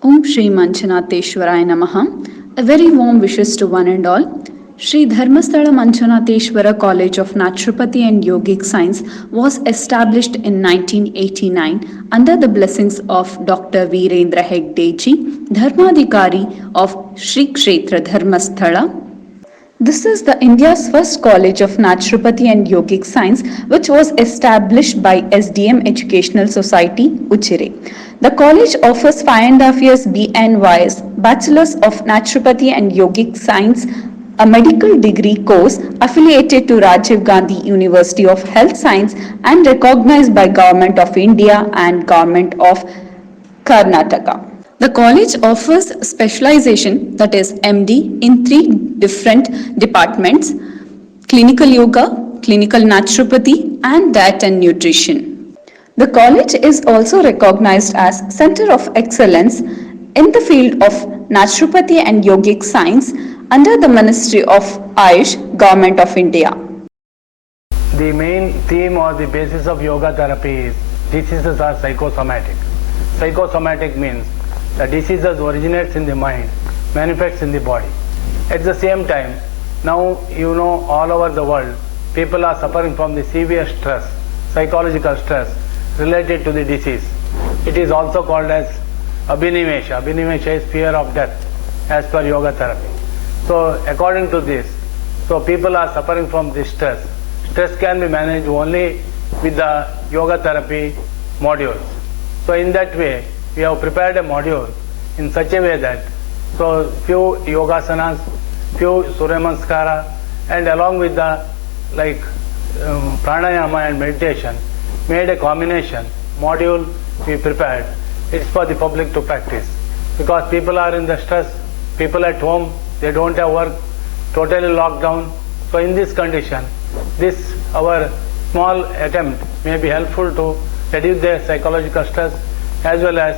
Om Shri Manchanatheshwaraya Namaha. A very warm wishes to one and all. Shri Dharmasthala Manchanatheshwara College of Naturopathy and Yogic Science was established in 1989 under the blessings of Dr. Virendra Hegdeji, Dharmadhikari of Shri Kshetra Dharmasthala. This is the India's first college of naturopathy and yogic science, which was established by SDM Educational Society, Uchire. The college offers 5.5 years BNYS, Bachelor's of Naturopathy and Yogic Science, a medical degree course affiliated to Rajiv Gandhi University of Health Science and recognized by Government of India and Government of Karnataka. The college offers specialization, that is MD, in 3 different departments: clinical yoga, clinical naturopathy, and diet and nutrition. The college is also recognized as Center of Excellence in the field of naturopathy and yogic science under the Ministry of Ayush, Government of India. The main theme or the basis of yoga therapy is diseases are psychosomatic. Psychosomatic means the diseases originates in the mind, manifests in the body. At the same time, now you know all over the world, people are suffering from the severe stress, psychological stress related to the disease. It is also called as abhinivesha. Abhinivesha is fear of death as per yoga therapy. So according to this, so people are suffering from this stress. Stress can be managed only with the yoga therapy modules. So in that way, we have prepared a module in such a way that so few yogasanas, few Surya Namaskara, and along with the pranayama and meditation, made a combination module we prepared. It's for the public to practice because people are in the stress, people at home, they don't have work, totally locked down. So in this condition, this our small attempt may be helpful to reduce their psychological stress as well as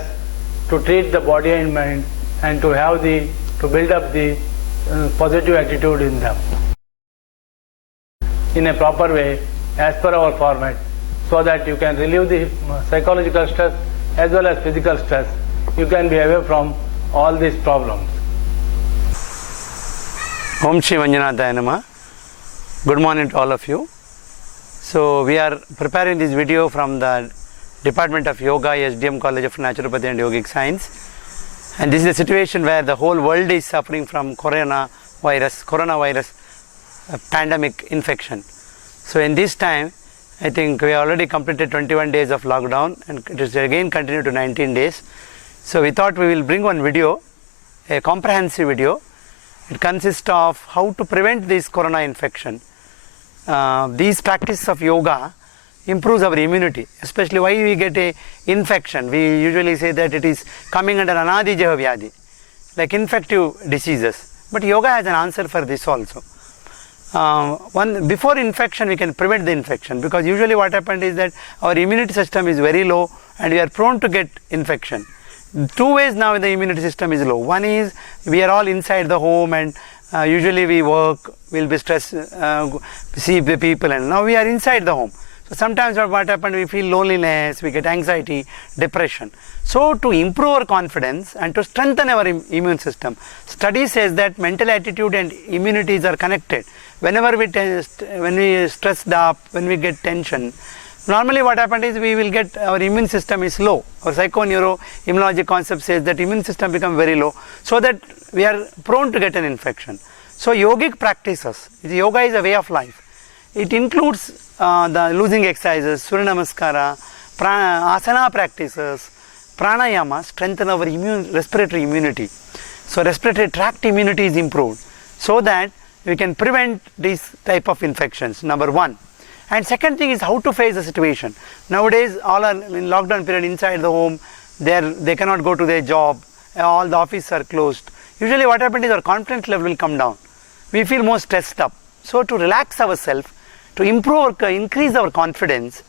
to treat the body and mind and to build up the positive attitude in them in a proper way as per our format, so that you can relieve the psychological stress as well as physical stress. You can be away from all these problems. Om Shri Manjanathaya Namaha. Good morning to all of you. So we are preparing this video from the Department of Yoga, SDM College of Naturopathy and Yogic Science. And this is a situation where the whole world is suffering from coronavirus pandemic infection. So in this time, I think we already completed 21 days of lockdown and it is again continued to 19 days. So we thought we will bring one video, a comprehensive video. It consists of how to prevent this corona infection. These practices of yoga improves our immunity, especially why we get a infection. We usually say that it is coming under anadi jaha vyadhi, like infective diseases. But yoga has an answer for this also. Before infection, we can prevent the infection, because usually what happens is that our immunity system is very low and we are prone to get infection. 2 ways now the immunity system is low. One is we are all inside the home and usually we work, we'll be stressed, see the people, and now we are inside the home. So sometimes what happens, we feel loneliness, we get anxiety, depression. So to improve our confidence and to strengthen our immune system, study says that mental attitude and immunities are connected. Whenever when we stressed up, when we get tension, normally what happens is we will get our immune system is low. Our psychoneuroimmunology concept says that immune system becomes very low, so that we are prone to get an infection. So yogic practices, yoga is a way of life. It includes the losing exercises, Surya Namaskara, asana practices, pranayama, strengthen our respiratory immunity. So respiratory tract immunity is improved, so that we can prevent these type of infections, number one. And second thing is how to face the situation. Nowadays, all are in lockdown period inside the home, they cannot go to their job, all the offices are closed. Usually what happens is our confidence level will come down. We feel more stressed up. So to relax ourselves, to increase our confidence,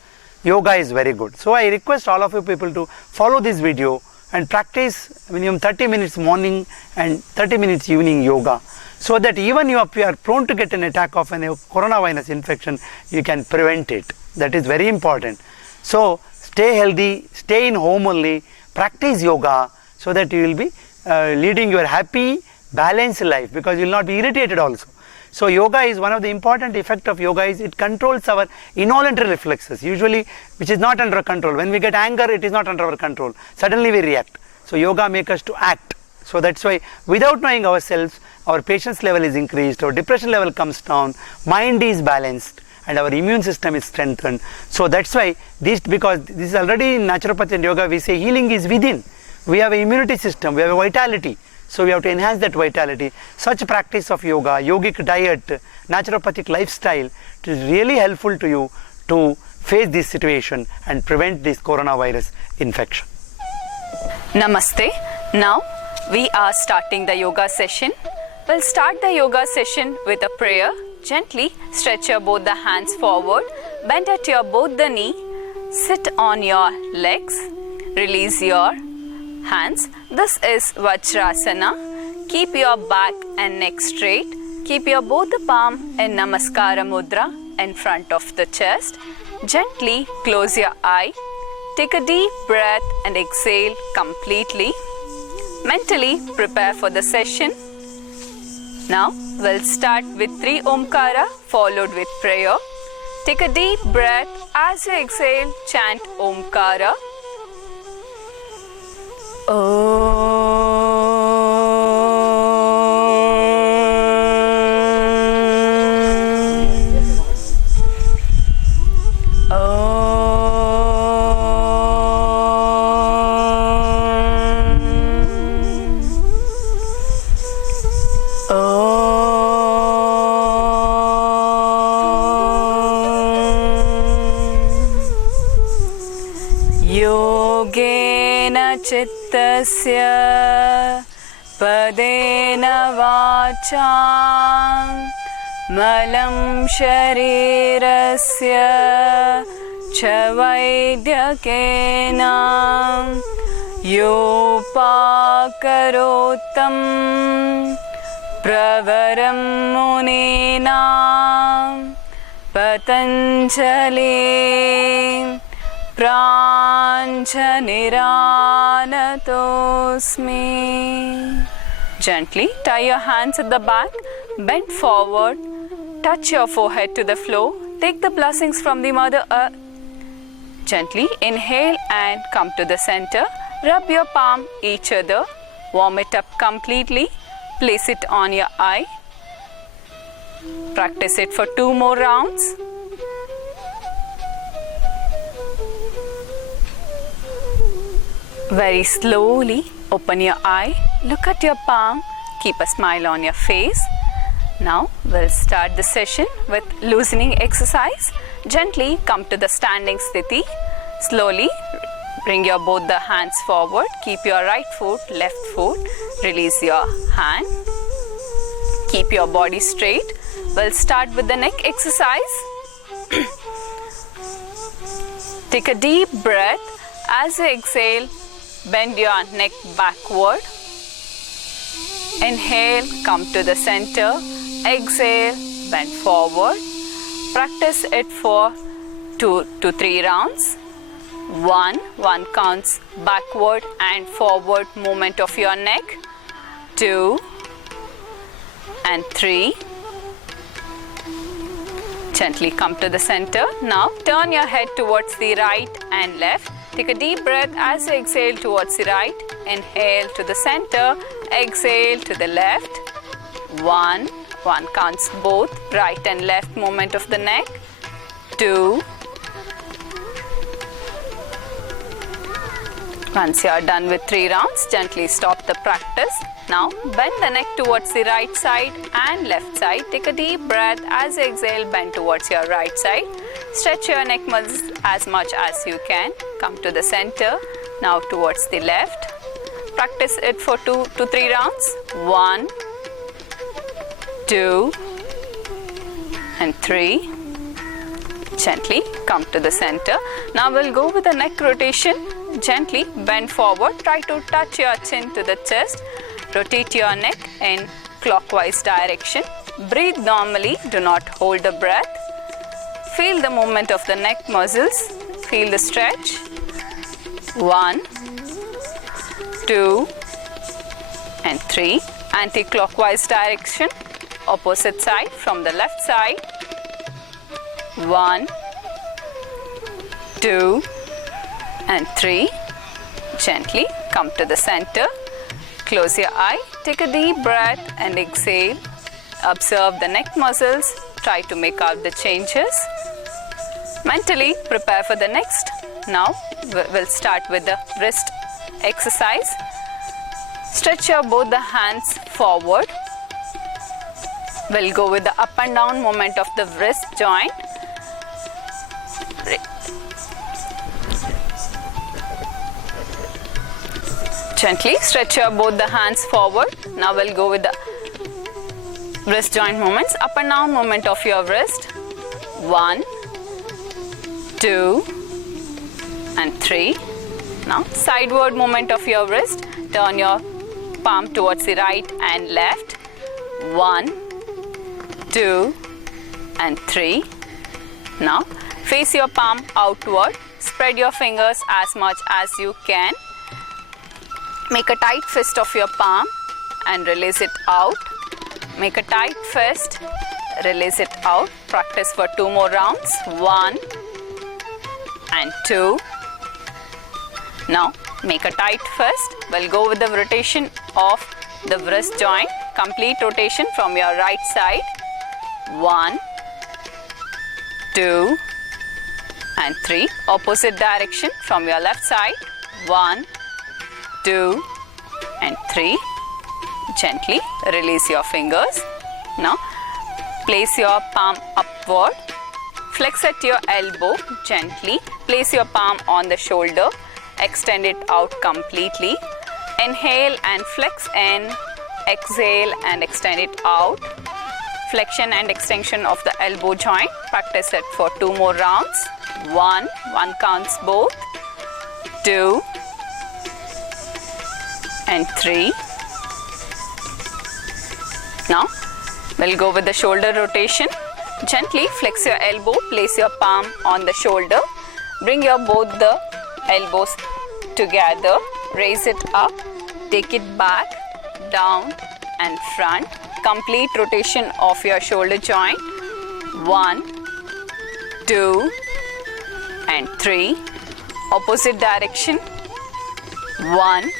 yoga is very good. So I request all of you people to follow this video and practice minimum 30 minutes morning and 30 minutes evening yoga, so that even if you are prone to get an attack of a coronavirus infection, you can prevent it. That is very important. So stay healthy, stay in home only, practice yoga, so that you will be leading your happy, balanced life, because you will not be irritated also. So yoga is one of the important effect of yoga is it controls our involuntary reflexes, usually which is not under control. When we get anger, it is not under our control. Suddenly we react. So yoga makes us to act. So that's why without knowing ourselves, our patience level is increased, our depression level comes down, mind is balanced, and our immune system is strengthened. So that's why because this is already in naturopathy and yoga, we say healing is within. We have an immunity system, we have a vitality. So we have to enhance that vitality. Such practice of yoga, yogic diet, naturopathic lifestyle, it is really helpful to you to face this situation and prevent this coronavirus infection. Namaste. Now we are starting the yoga session. We'll start the yoga session with a prayer. Gently stretch your both the hands forward, bend at your both the knee, sit on your legs, release your hands. This is Vajrasana. Keep your back and neck straight. Keep your both the palm in Namaskara Mudra in front of the chest. Gently close your eye. Take a deep breath and exhale completely. Mentally prepare for the session. Now we'll start with 3 Omkara followed with prayer. Take a deep breath. As you exhale, chant Omkara. योगेन चित्तस्य पदेन वाचा मलं शरीरस्य च वैद्यकेन योपाकरोत्तं प्रवरं मुनीना Patanjali Pranjanirānatosmi. Gently tie your hands at the back, bend forward, touch your forehead to the floor, take the blessings from the Mother Earth. Gently inhale and come to the center, rub your palm each other, warm it up completely, place it on your eye. Practice it for 2 more rounds. Very slowly open your eye, look at your palm, keep a smile on your face. Now we'll start the session with loosening exercise. Gently come to the standing sthiti. Slowly bring your both the hands forward, keep your right foot, left foot, release your hand. Keep your body straight. We'll start with the neck exercise. Take a deep breath. As you exhale, bend your neck backward. Inhale, come to the center. Exhale, bend forward. Practice it for 2 to 3 rounds. 1 counts backward and forward movement of your neck. 2 and 3. Gently come to the center. Now turn your head towards the right and left. Take a deep breath as you exhale towards the right. Inhale to the center. Exhale to the left. 1 counts both right and left movement of the neck. 2. Once you are done with 3 rounds, gently stop the practice. Now bend the neck towards the right side and left side. Take a deep breath. As you exhale, bend towards your right side. Stretch your neck muscles as much as you can. Come to the center. Now towards the left. Practice it for 2 to 3 rounds. 1, 2, and 3. Gently come to the center. Now we'll go with the neck rotation. Gently bend forward. Try to touch your chin to the chest. Rotate your neck in clockwise direction. Breathe normally. Do not hold the breath. Feel the movement of the neck muscles. Feel the stretch. 1, 2 and 3. Anti-clockwise direction, opposite side from the left side. 1, 2 and 3. Gently come to the center. Close your eye. Take a deep breath and exhale. Observe the neck muscles. Try to make out the changes. Mentally prepare for the next. Now we'll start with the wrist exercise. Stretch your both the hands forward. We'll go with the up and down movement of the wrist joint. Gently stretch your both the hands forward. Now we'll go with the wrist joint movements. Up and down movement of your wrist. 1, 2 and 3. Now sideward movement of your wrist. Turn your palm towards the right and left. 1, 2 and 3. Now face your palm outward. Spread your fingers as much as you can. Make a tight fist of your palm and release it out. Make a tight fist, release it out. Practice for 2 more rounds. 1 and 2. Now make a tight fist. We'll go with the rotation of the wrist joint. Complete rotation from your right side. 1, 2 and 3. Opposite direction from your left side. 1, 2 and 3. Gently release your fingers. Now place your palm upward. Flex at your elbow. Gently place your palm on the shoulder. Extend it out completely. Inhale and flex in. Exhale and extend it out. Flexion and extension of the elbow joint. Practice it for 2 more rounds. 1 counts both. 2 and 3. Now we'll go with the shoulder rotation. Gently flex your elbow. Place your palm on the shoulder. Bring your both the elbows together. Raise it up. Take it back, down and front. Complete rotation of your shoulder joint. 1, 2 and 3. Opposite direction. 1,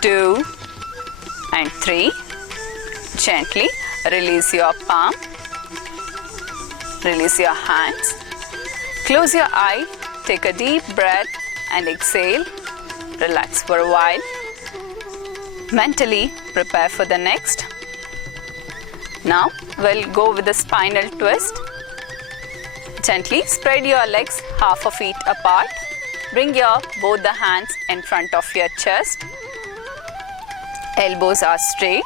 2 and 3. Gently release your palm. Release your hands. Close your eye. Take a deep breath and exhale. Relax for a while. Mentally prepare for the next. Now we'll go with the spinal twist. Gently spread your legs half a feet apart. Bring your both the hands in front of your chest. Elbows are straight.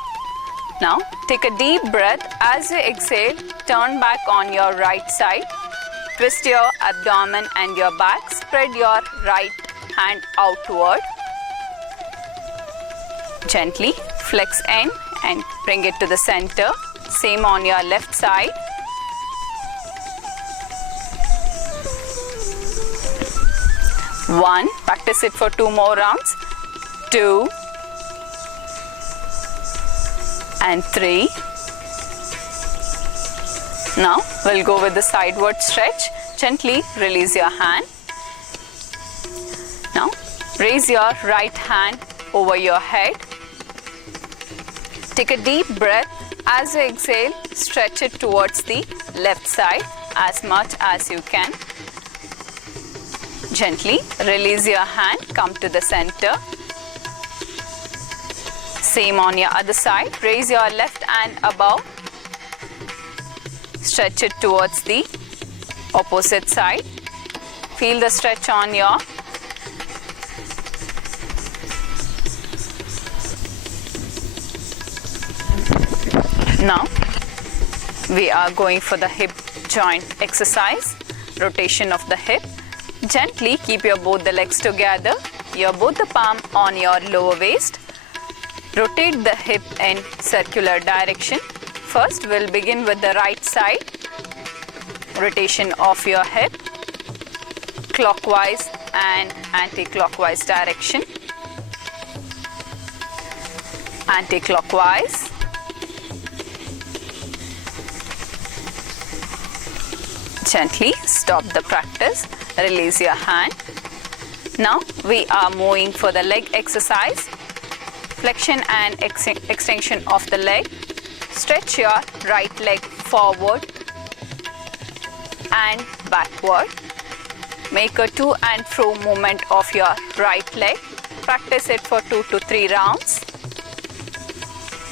Now take a deep breath. As you exhale, turn back on your right side. Twist your abdomen and your back. Spread your right hand outward. Gently flex in and bring it to the center. Same on your left side. One, practice it for 2 more rounds. 2 and 3. Now we'll go with the sideward stretch. Gently release your hand. Now raise your right hand over your head. Take a deep breath. As you exhale, stretch it towards the left side as much as you can. Gently release your hand, come to the center. Same on your other side. Raise your left hand above. Stretch it towards the opposite side. Feel the stretch on your Now we are going for the hip joint exercise. Rotation of the hip. Gently keep your both the legs together. Your both the palm on your lower waist. Rotate the hip in circular direction. First we'll begin with the right side. Rotation of your hip. Clockwise and anti-clockwise direction. anti-clockwise, gently stop the practice, release your hand. Now we are moving for the leg exercise, flexion and extension of the leg. Stretch your right leg forward and backward. Make a to and fro movement of your right leg. Practice it for 2 to 3 rounds.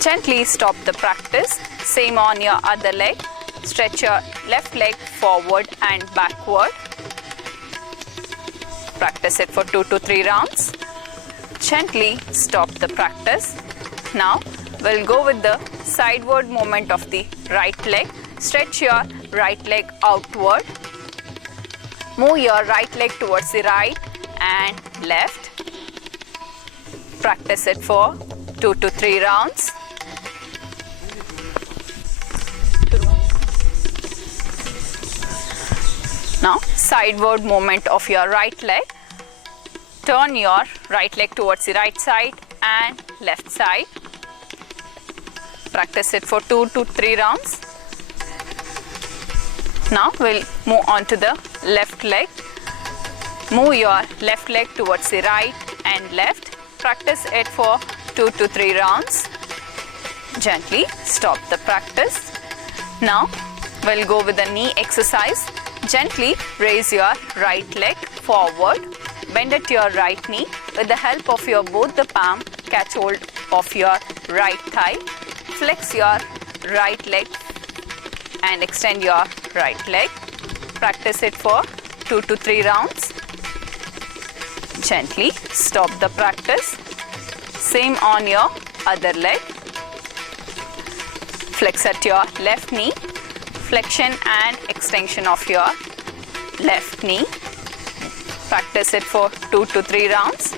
Gently stop the practice. Same on your other leg. Stretch your left leg forward and backward. Practice it for 2 to 3 rounds. Gently stop the practice. Now we'll go with the sideward movement of the right leg. Stretch your right leg outward. Move your right leg towards the right and left. Practice it for 2 to 3 rounds. Now, sideward movement of your right leg. Turn your right leg towards the right side and left side. Practice it for 2 to 3 rounds. Now we'll move on to the left leg. Move your left leg towards the right and left. Practice it for 2 to 3 rounds. Gently stop the practice. Now we'll go with the knee exercise. Gently raise your right leg forward. Bend at your right knee. With the help of your both the palm, catch hold of your right thigh. Flex your right leg and extend your right leg. Practice it for 2 to 3 rounds. Gently stop the practice. Same on your other leg. Flex at your left knee. Flexion and extension of your left knee. Practice it for 2 to 3 rounds.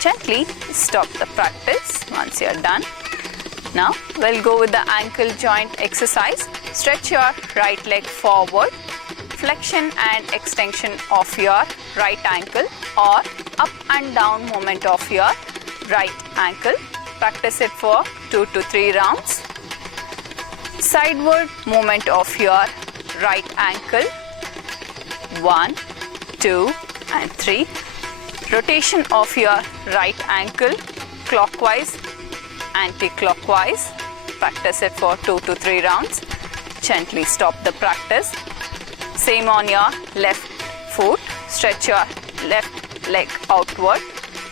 Gently stop the practice once you're done. Now we'll go with the ankle joint exercise. Stretch your right leg forward. Flexion and extension of your right ankle or up and down movement of your right ankle. Practice it for 2 to 3 rounds. Sideward movement of your right ankle. 1, 2 and 3. Rotation of your right ankle clockwise, anti-clockwise. Practice it for 2 to 3 rounds. Gently stop the practice. Same on your left foot. Stretch your left leg outward.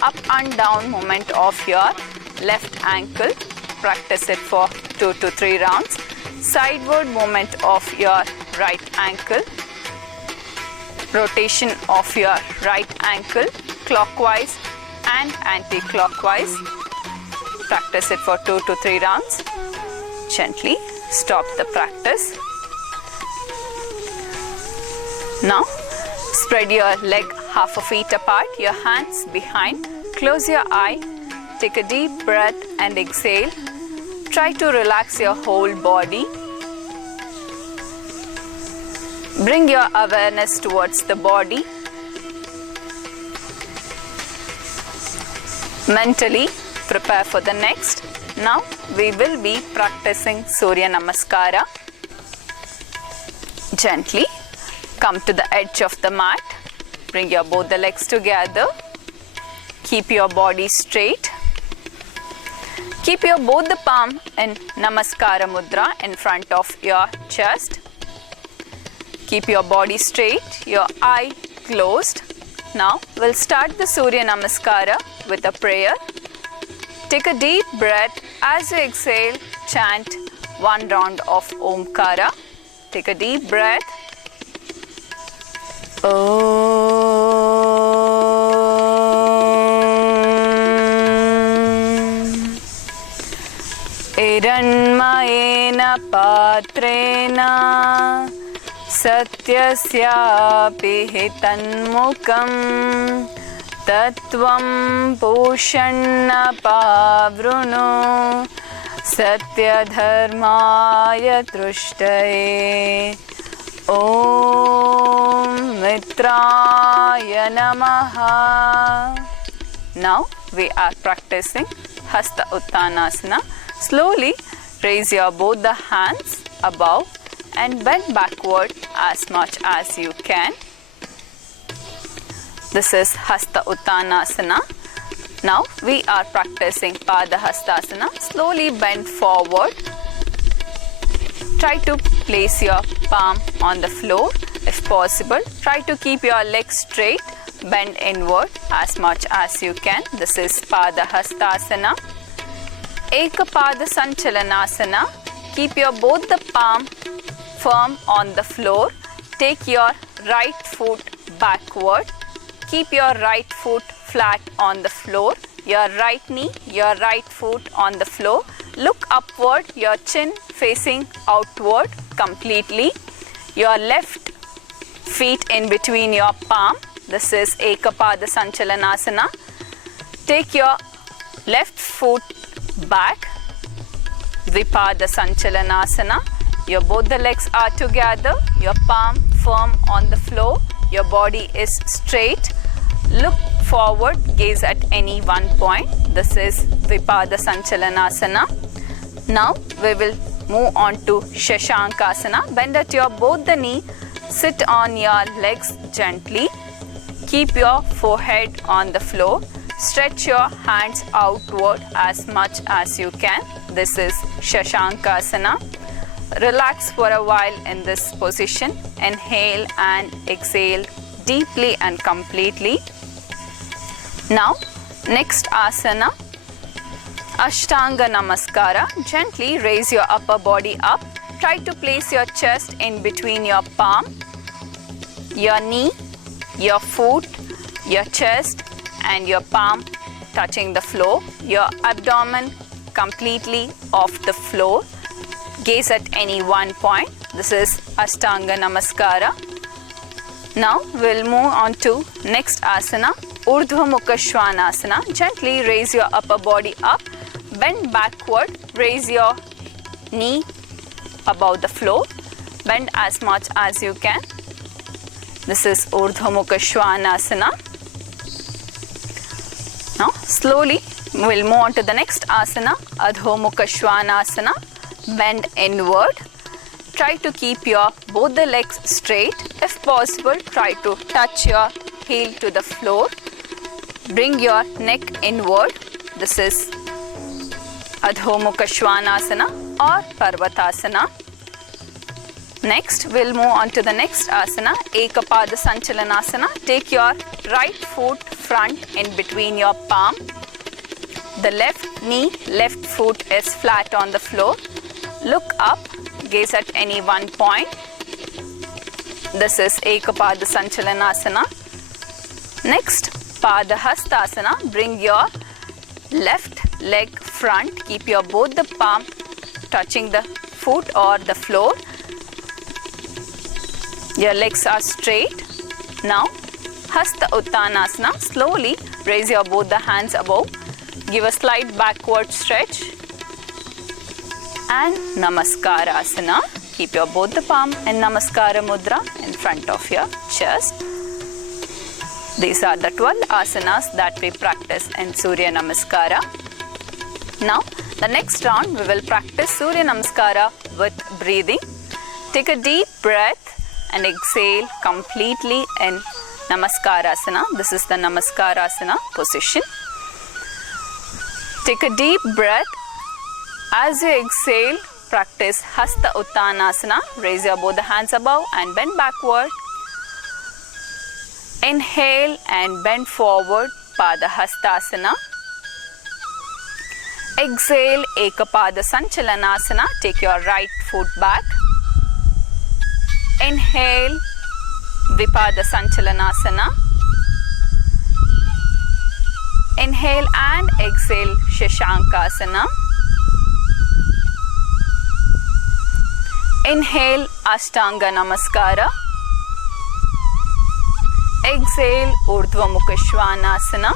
Up and down movement of your left ankle. Practice it for 2 to 3 rounds. Sideward movement of your right ankle. Rotation of your right ankle clockwise and anti-clockwise. Practice it for 2 to 3 rounds. Gently stop the practice. Now spread your leg half a feet apart, your hands behind. Close your eye. Take a deep breath and exhale. Try to relax your whole body. Bring your awareness towards the body. Mentally prepare for the next. Now we will be practicing Surya Namaskara. Gently come to the edge of the mat. Bring your both the legs together. Keep your body straight. Keep your both the palm in Namaskara Mudra in front of your chest. Keep your body straight, your eye closed. Now we'll start the Surya Namaskara with a prayer. Take a deep breath. As you exhale, chant 1 round of Omkara. Take a deep breath. Iranmayena patrena satyasyapi hitanmukam tattvam pushanna pavruno satyadharmaya trushtaye Om Mitraya Namaha. Now we are practicing Hasta Uttanasana. Slowly raise your both the hands above and bend backward as much as you can. This is Hasta Uttanasana. Now we are practicing Padahastasana. Slowly bend forward. Try to place your palm on the floor if possible. Try to keep your legs straight. Bend inward as much as you can. This is Padahastasana. Ekapada Sanchalanasana. Keep your both the palm firm on the floor. Take your right foot backward. Keep your right foot flat on the floor. Your right knee, your right foot on the floor. Look upward, your chin facing outward completely. Your left feet in between your palm. This is Ekapada Sanchalanasana. Take your left foot back. Vipada Sanchalanasana. Your both the legs are together. Your palm firm on the floor. Your body is straight. Look forward, gaze at any one point. This is Vipada Sanchalanasana. Now we will move on to Shashankasana. Bend at your both the knee. Sit on your legs gently. Keep your forehead on the floor. Stretch your hands outward as much as you can. This is Shashankasana. Relax for a while in this position. Inhale and exhale deeply and completely. Now, next asana, Ashtanga Namaskara. Gently raise your upper body up. Try to place your chest in between your palm, your knee, your foot, your chest and your palm touching the floor. Your abdomen completely off the floor. Gaze at any one point. This is Ashtanga Namaskara. Now we'll move on to next asana, Urdhva Mukha Svanasana. Gently raise your upper body up. Bend backward. Raise your knee above the floor. Bend as much as you can. This is Urdhva Mukha Svanasana. Now slowly we'll move on to the next asana, Adho Mukha Svanasana. Bend inward. Try to keep your both the legs straight. If possible, try to touch your heel to the floor. Bring your neck inward. This is Adho Mukha Svanasana or Parvatasana. Next, we'll move on to the next asana, Ekapada Sanchalanasana. Take your right foot front in between your palm. The left knee, left foot is flat on the floor. Look up, gaze at any one point. This is Ekapada Sanchalanasana. Next, Padahastasana. Bring your left leg front. Keep your both the palm touching the foot or the floor. Your legs are straight. Now, Hasta Uttanasana. Slowly raise your both the hands above. Give a slight backward stretch. And Namaskarasana. Keep your both the palm in Namaskara Mudra in front of your chest. These are the 12 asanas that we practice in Surya Namaskara. Now, the next round we will practice Surya Namaskara with breathing. Take a deep breath and exhale completely in Namaskarasana. This is the Namaskarasana position. Take a deep breath. As you exhale, practice Hasta Uttanasana. Raise your both the hands above and bend backward. Inhale and bend forward, Padahastasana. Exhale, Ekapada Sanchalanasana. Take your right foot back. Inhale, Vipada Sanchalanasana. Inhale and exhale, Shashankasana. Inhale, Ashtanga Namaskara. Exhale, Urdhva Mukha Svanasana.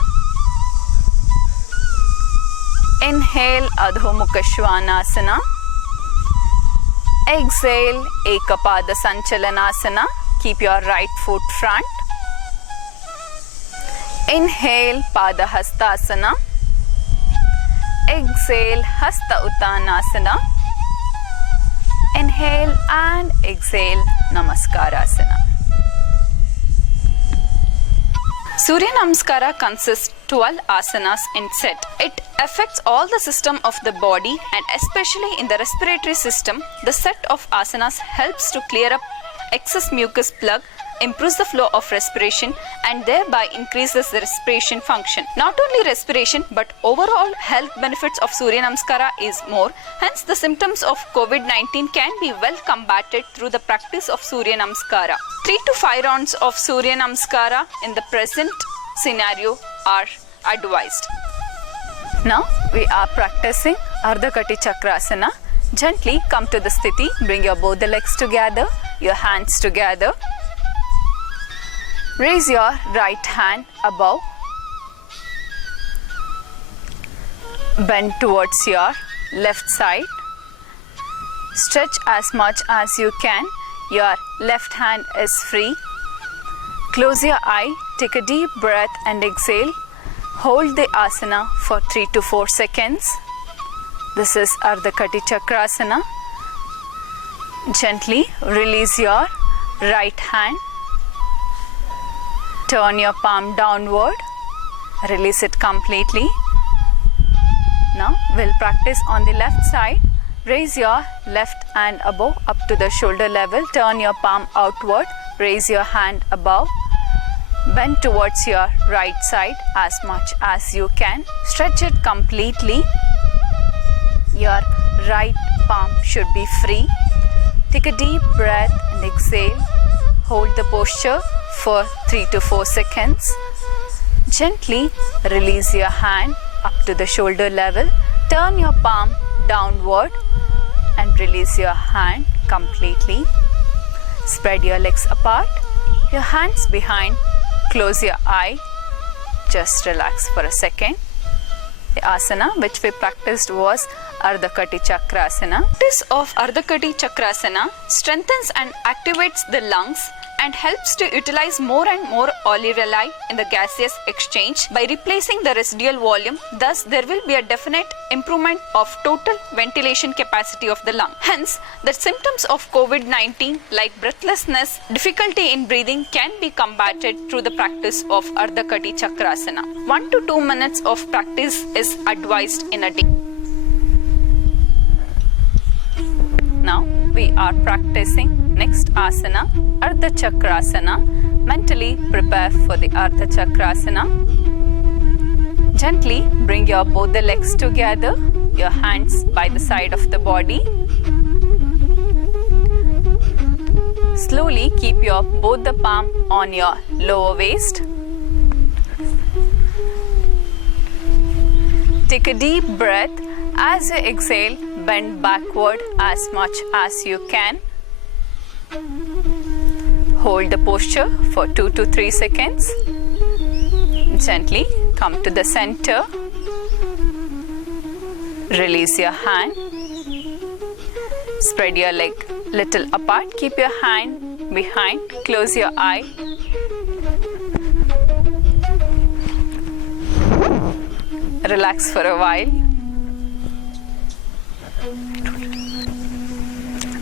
Inhale, Adho Mukha Svanasana. Exhale, Ekapada Sanchalanasana. Keep your right foot front. Inhale, Padahastasana. exhale, Hasta Uttanasana. Inhale and exhale, Namaskarasana. Surya Namaskara consists 12 asanas in set. It affects all the system of the body and especially in the respiratory system. The set of asanas helps to clear up excess mucus plug, improves the flow of respiration and thereby increases the respiration function. Not only respiration but overall health benefits of Surya Namaskara is more. Hence the symptoms of COVID-19 can be well combated through the practice of Surya Namaskara. 3 to 5 rounds of Surya Namaskara in the present scenario are advised. Now we are practicing Ardha Kati Chakrasana. Gently come to the sthiti, bring your both the legs together, your hands together. Raise your right hand above. Bend towards your left side. Stretch as much as you can. Your left hand is free. Close your eye, take a deep breath and exhale. Hold the asana for 3 to 4 seconds. This is Ardha Kati Chakrasana. Gently release your right hand. Turn your palm downward. Release it completely. Now we'll practice on the left side. Raise your left hand above up to the shoulder level. Turn your palm outward. Raise your hand above. Bend towards your right side as much as you can. Stretch it completely. Your right palm should be free. Take a deep breath and exhale. Hold the posture for 3 to 4 seconds. Gently release your hand up to the shoulder level. Turn your palm downward and release your hand completely. Spread your legs apart, your hands behind. Close your eye. Just relax for a second. The asana which we practiced was Ardha Kati Chakrasana. Practice of Ardha Kati Chakrasana strengthens and activates the lungs and helps to utilize more and more alveoli in the gaseous exchange by replacing the residual volume. Thus, there will be a definite improvement of total ventilation capacity of the lung. Hence, the symptoms of COVID-19 like breathlessness, difficulty in breathing can be combated through the practice of Ardha Kati Chakrasana. 1 to 2 minutes of practice is advised in a day. Now, we are practicing next asana, Ardha Chakrasana. Mentally prepare for the Ardha Chakrasana. Gently bring your both the legs together, your hands by the side of the body. Slowly keep your both the palm on your lower waist. Take a deep breath. As you exhale, bend backward as much as you can. Hold the posture for 2 to 3 seconds. Gently come to the center. Release your hand. Spread your leg little apart. Keep your hand behind. Close your eye. Relax for a while.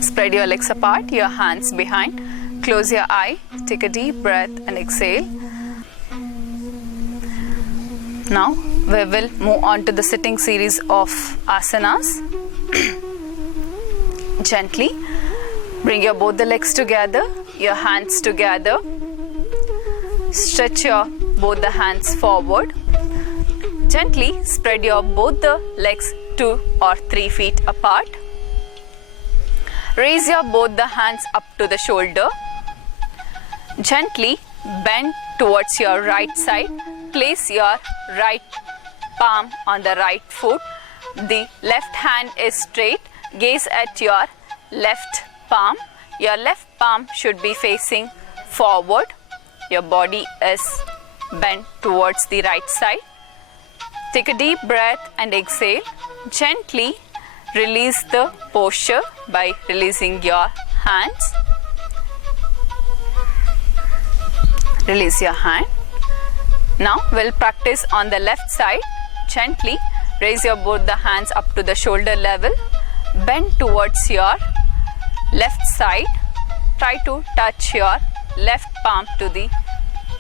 Spread your legs apart, your hands behind. Close your eye. Take a deep breath and exhale. Now we will move on to the sitting series of asanas. Gently bring your both the legs together, your hands together. Stretch your both the hands forward. Gently spread your both the legs 2 or 3 feet apart. Raise your both the hands up to the shoulder. Gently bend towards your right side. Place your right palm on the right foot. The left hand is straight. Gaze at your left palm. Your left palm should be facing forward. Your body is bent towards the right side. Take a deep breath and exhale. Gently release the posture by releasing your hands. Release your hand. Now we'll practice on the left side. Gently raise your both the hands up to the shoulder level. Bend towards your left side. Try to touch your left palm to the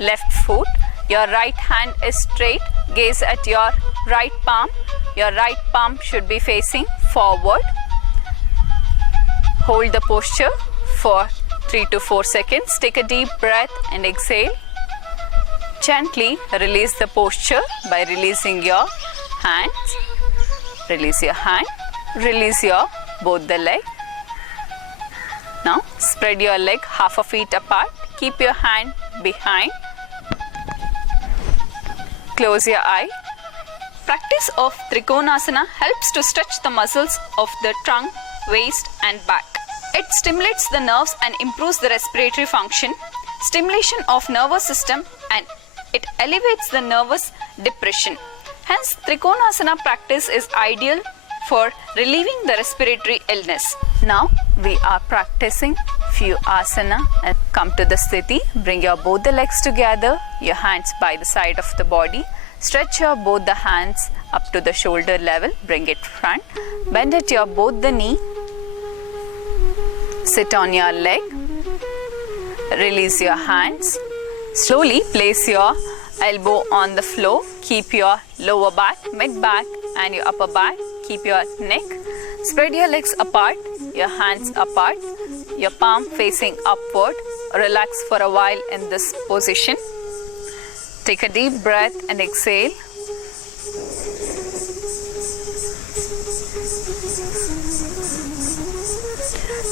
left foot. Your right hand is straight. Gaze at your right palm. Your right palm should be facing forward. Hold the posture for 3 to 4 seconds. Take a deep breath and exhale. Gently release the posture by releasing your hands. Release your hand. Release your both the leg. Now spread your leg half a feet apart. Keep your hand behind. Close your eye. Practice of Trikonasana helps to stretch the muscles of the trunk, waist and back. It stimulates the nerves and improves the respiratory function, stimulation of nervous system, and it elevates the nervous depression. Hence, Trikonasana practice is ideal for relieving the respiratory illness. Now, we are practicing few asana and come to the sthiti. Bring your both the legs together, your hands by the side of the body. Stretch your both the hands up to the shoulder level. Bring it front. Bend at your both the knee. Sit on your leg. Release your hands. Slowly place your elbow on the floor. Keep your lower back, mid back and your upper back. Keep your neck. Spread your legs apart, your hands apart, your palm facing upward. Relax for a while in this position. Take a deep breath and exhale.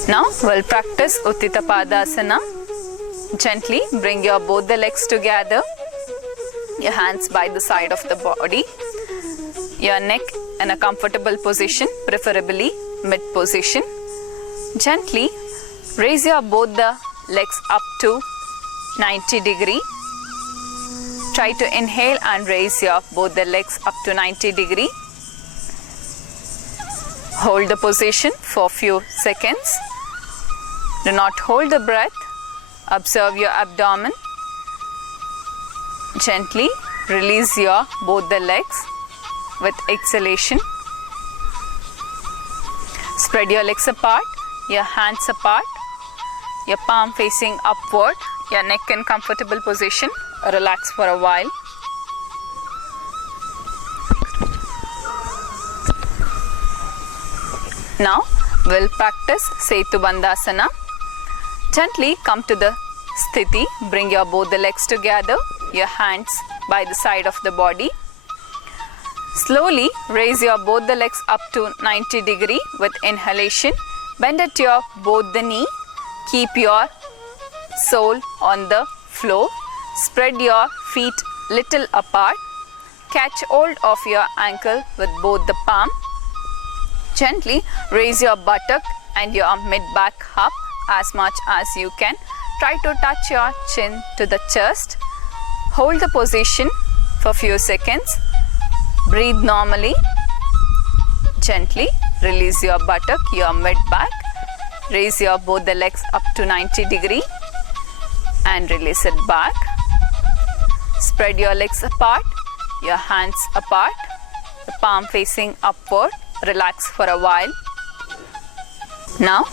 Now we'll practice Utthita Padasana. Gently bring your both the legs together. Your hands by the side of the body. Your neck in a comfortable position, preferably mid position. Gently raise your both the legs up to 90 degree. Try to inhale and raise your both the legs up to 90 degree. Hold the position for few seconds. Do not hold the breath. Observe your abdomen. Gently release your both the legs with exhalation. Spread your legs apart, your hands apart, your palm facing upward, your neck in comfortable position. Relax for a while. Now we'll practice Setu Bandhasana. Gently come to the sthiti. Bring your both the legs together, your hands by the side of the body. Slowly raise your both the legs up to 90 degree with inhalation. Bend at your both the knee. Keep your sole on the floor. Spread your feet little apart. Catch hold of your ankle with both the palm. Gently raise your buttock and your mid back up as much as you can. Try to touch your chin to the chest. Hold the position for few seconds. Breathe normally. Gently release your buttock, your mid back. Raise your both the legs up to 90 degree and release it back. Spread your legs apart, your hands apart, the palm facing upward. Relax for a while. Now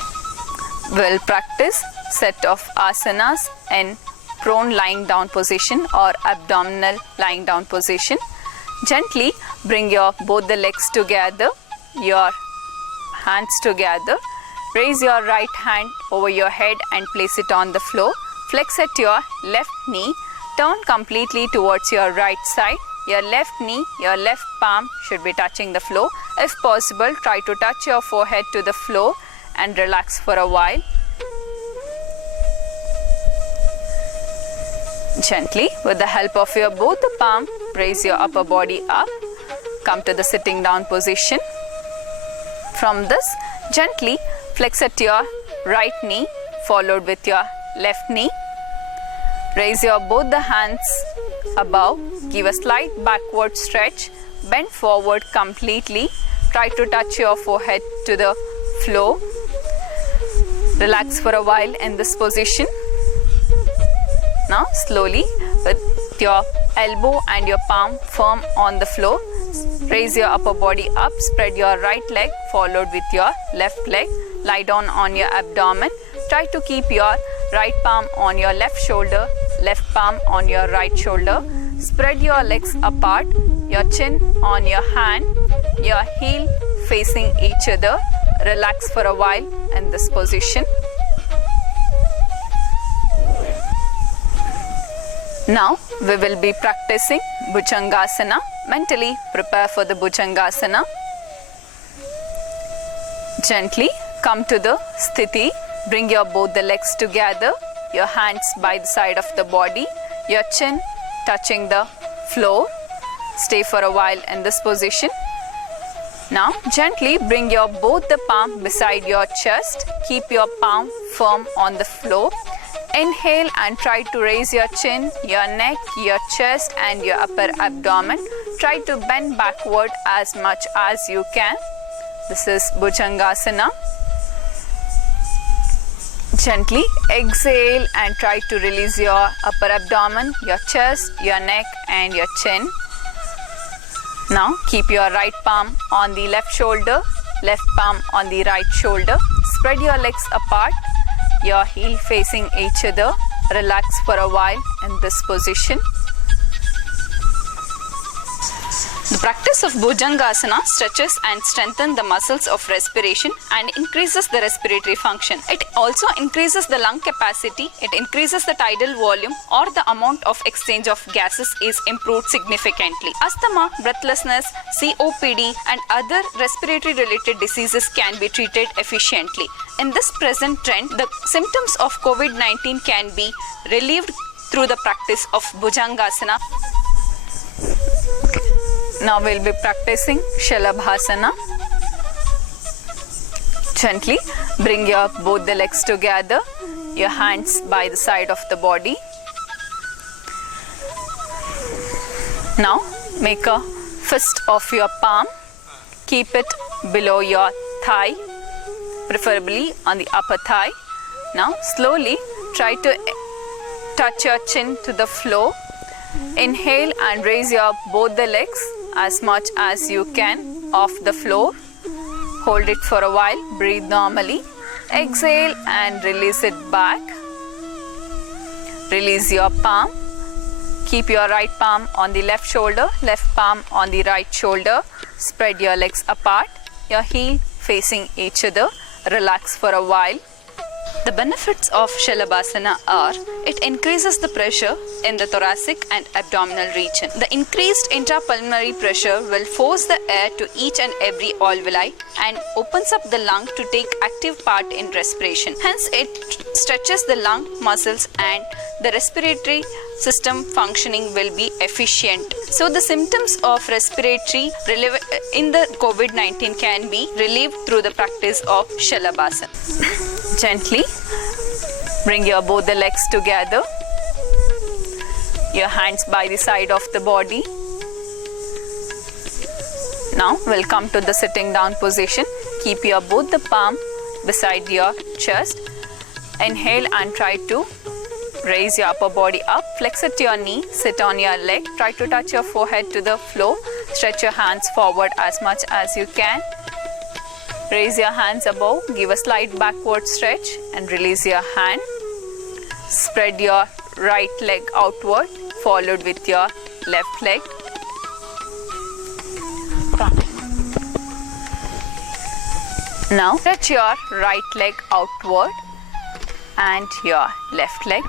we'll practice set of asanas in prone lying down position or abdominal lying down position. Gently bring your both the legs together, your hands together. Raise your right hand over your head and place it on the floor. Flex at your left knee. Turn completely towards your right side. Your left knee, your left palm should be touching the floor. If possible, try to touch your forehead to the floor and relax for a while. Gently, with the help of your both the palm, raise your upper body up. Come to the sitting down position. From this, gently flex at your right knee, followed with your left knee. Raise your both the hands above. Give a slight backward stretch. Bend forward completely. Try to touch your forehead to the floor. Relax for a while in this position. Now slowly with your elbow and your palm firm on the floor, Raise your upper body up, spread your right leg followed with your left leg. Lie down on your abdomen. Try to keep your right palm on your left shoulder, left palm on your right shoulder. Spread your legs apart, your chin on your hand, your heel facing each other. Relax for a while in this position. Now we will be practicing Bhujangasana. Mentally prepare for the Bhujangasana. Gently come to the Sthiti. Bring your both the legs together. Your hands by the side of the body. Your chin touching the floor. Stay for a while in this position. Now gently bring your both the palm beside your chest. Keep your palm firm on the floor. Inhale and try to raise your chin, your neck, your chest and your upper abdomen. Try to bend backward as much as you can. This is Bhujangasana. Gently exhale and try to release your upper abdomen, your chest, your neck and your chin. Now keep your right palm on the left shoulder, left palm on the right shoulder. Spread your legs apart, your heel facing each other. Relax for a while in this position. The practice of Bhujangasana stretches and strengthens the muscles of respiration and increases the respiratory function. It also increases the lung capacity, it increases the tidal volume or the amount of exchange of gases is improved significantly. Asthma, breathlessness, COPD and other respiratory related diseases can be treated efficiently. In this present trend, the symptoms of COVID-19 can be relieved through the practice of Bhujangasana. Now we'll be practicing Shalabhasana. Gently bring your both the legs together, your hands by the side of the body. Now make a fist of your palm. Keep it below your thigh, preferably on the upper thigh. Now slowly try to touch your chin to the floor. Inhale and raise your both the legs as much as you can off the floor. Hold it for a while, breathe normally. Exhale and release it back. Release your palm. Keep your right palm on the left shoulder, left palm on the right shoulder. Spread your legs apart, your heel facing each other. Relax for a while. The benefits of Shalabhasana are, it increases the pressure in the thoracic and abdominal region. The increased intrapulmonary pressure will force the air to each and every alveoli and opens up the lung to take active part in respiration. Hence, it stretches the lung muscles and the respiratory system functioning will be efficient. So, the symptoms of respiratory in the COVID-19 can be relieved through the practice of Shalabhasana. Gently bring your both the legs together, your hands by the side of the body. Now we'll come to the sitting down position. Keep your both the palm beside your chest. Inhale and try to raise your upper body up. Flex it to your knee, sit on your leg. Try to touch your forehead to the floor. Stretch your hands forward as much as you can. Raise your hands above, give a slight backward stretch and release your hand. Spread your right leg outward, followed with your left leg. Now stretch your right leg outward and your left leg.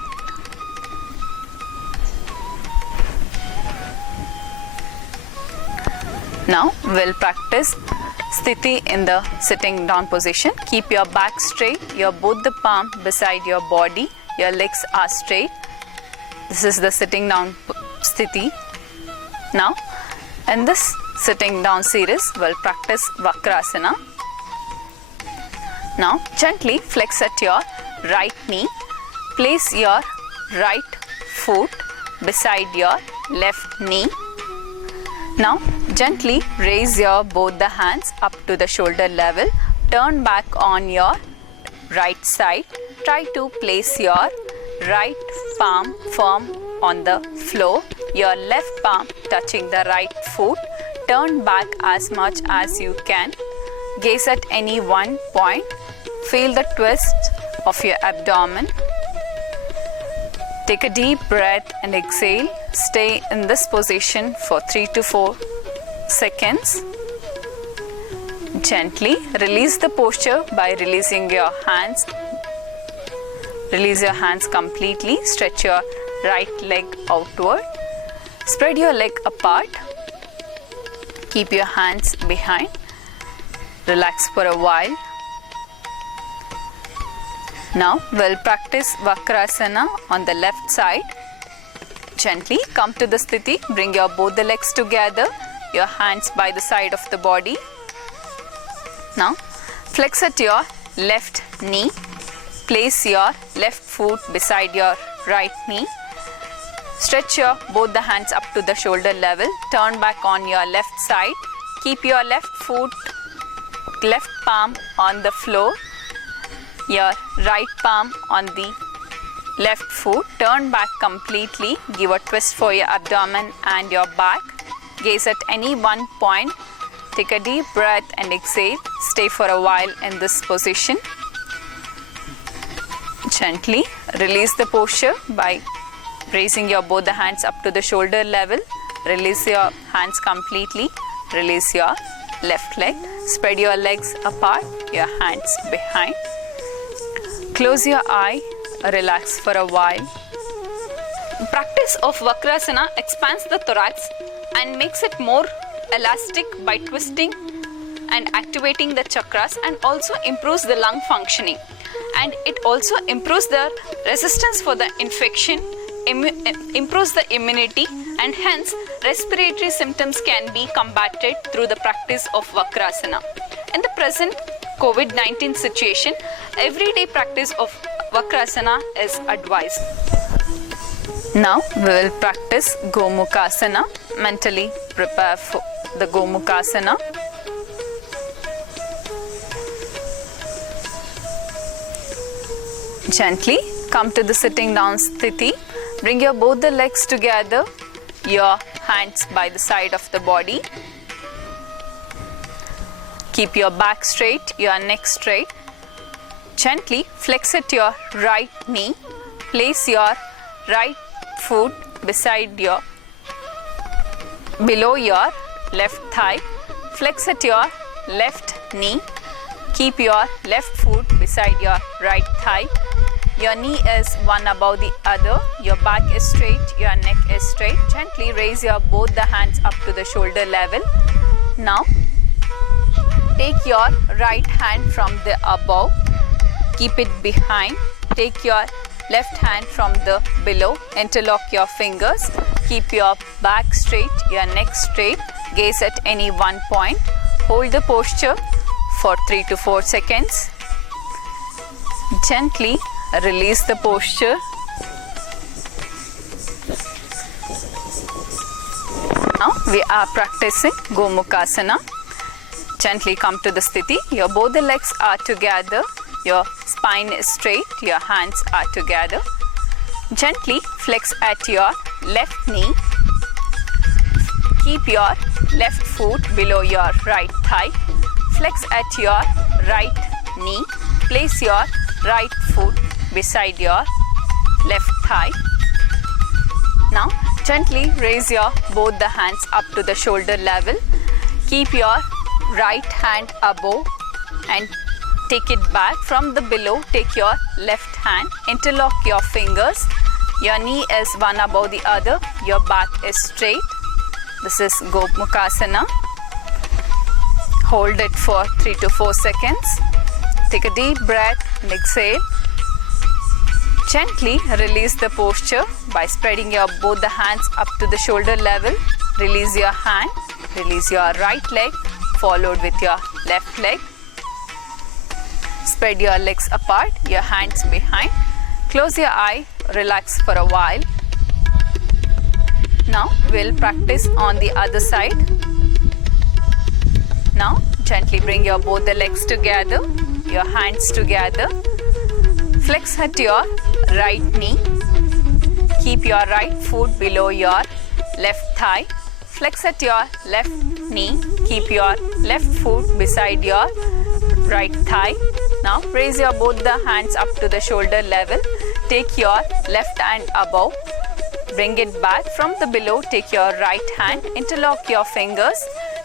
Now we'll practice Sthiti in the sitting down position. Keep your back straight, your both the palm beside your body, your legs are straight. This is the sitting down Sthiti. Now in this sitting down series, we'll practice Vakrasana. Now gently flex at your right knee. Place your right foot beside your left knee. Now gently raise your both the hands up to the shoulder level. Turn back on your right side. Try to place your right palm firm on the floor. Your left palm touching the right foot. turn back as much as you can. Gaze at any one point. Feel the twist of your abdomen. Take a deep breath and exhale. Stay in this position for 3 to 4 seconds. Gently release the posture by releasing your hands. Release your hands completely. Stretch your right leg outward. Spread your leg apart. Keep your hands behind. Relax for a while. Now we'll practice Vakrasana on the left side. Gently come to the sthiti. Bring your both the legs together. Your hands by the side of the body. Now flex at your left knee. Place your left foot beside your right knee. Stretch your both the hands up to the shoulder level. Turn back on your left side. Keep your left palm on the floor. Your right palm on the left foot. Turn back completely. Give a twist for your abdomen and your back. Gaze at any one point. Take a deep breath and exhale. Stay for a while in this position. Gently release the posture by raising your both the hands up to the shoulder level. Release your hands completely. Release your left leg. Spread your legs apart. Your hands behind. Close your eye. Relax for a while. Practice of Vakrasana expands the thorax and makes it more elastic by twisting and activating the chakras, and also improves the lung functioning. And it also improves the resistance for the infection, improves the immunity, and hence respiratory symptoms can be combated through the practice of Vakrasana. In the present COVID-19 situation, everyday practice of Vakrasana is advised. Now we will practice Gomukhasana. Mentally prepare for the Gomukhasana. Gently come to the sitting down sthiti. Bring your both the legs together. Your hands by the side of the body. Keep your back straight, your neck straight. Gently flex at your right knee. Place your right foot below your left thigh. Flex at your left knee. Keep your left foot beside your right thigh. Your knee is one above the other. Your back is straight, your neck is straight. Gently raise your both the hands up to the shoulder level. Now take your right hand from the above. Keep it behind. Take your left hand from the below. Interlock your fingers. Keep your back straight, your neck straight. Gaze at any one point. Hold the posture for 3 to 4 seconds. Gently release the posture. Now we are practicing Gomukhasana. Gently come to the sthiti. Your both the legs are together. Your spine is straight. Your hands are together. Gently flex at your left knee. Keep your left foot below your right thigh. Flex at your right knee. Place your right foot beside your left thigh. Now gently raise your both the hands up to the shoulder level. Keep your right hand above and take it back from the below. Take your left hand, interlock your fingers. Your knee is one above the other. Your back is straight. This is Gomukhasana. Hold it for 3 to 4 seconds. Take a deep breath and exhale. Gently release the posture by spreading your both the hands up to the shoulder level. Release your hand. Release your right leg, followed with your left leg. Spread your legs apart, your hands behind. Close your eye, relax for a while. Now we'll practice on the other side. Now gently bring your both the legs together, your hands together. Flex at your right knee. Keep your right foot below your left thigh. Flex at your left knee. Keep your left foot beside your right thigh. Now raise your both the hands up to the shoulder level. Take your left hand above. Bring it back from the below. Take your right hand. Interlock your fingers.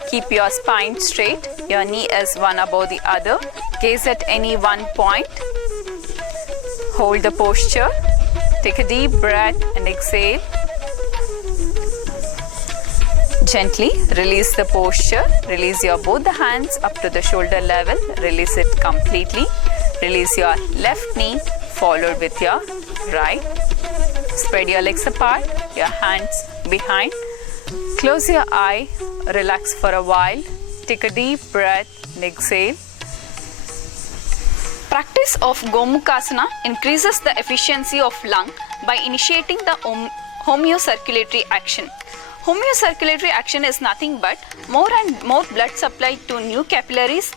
Keep your spine straight. Your knee is one above the other. Gaze at any one point. Hold the posture. Take a deep breath and exhale. Gently release the posture. Release your both the hands up to the shoulder level. Release it completely. Release your left knee followed with your right. Spread your legs apart. Your hands behind. Close your eye. Relax for a while. Take a deep breath and exhale. Practice of Gomukhasana increases the efficiency of lung by initiating the homeocirculatory action. Homeocirculatory action is nothing but more and more blood supply to new capillaries.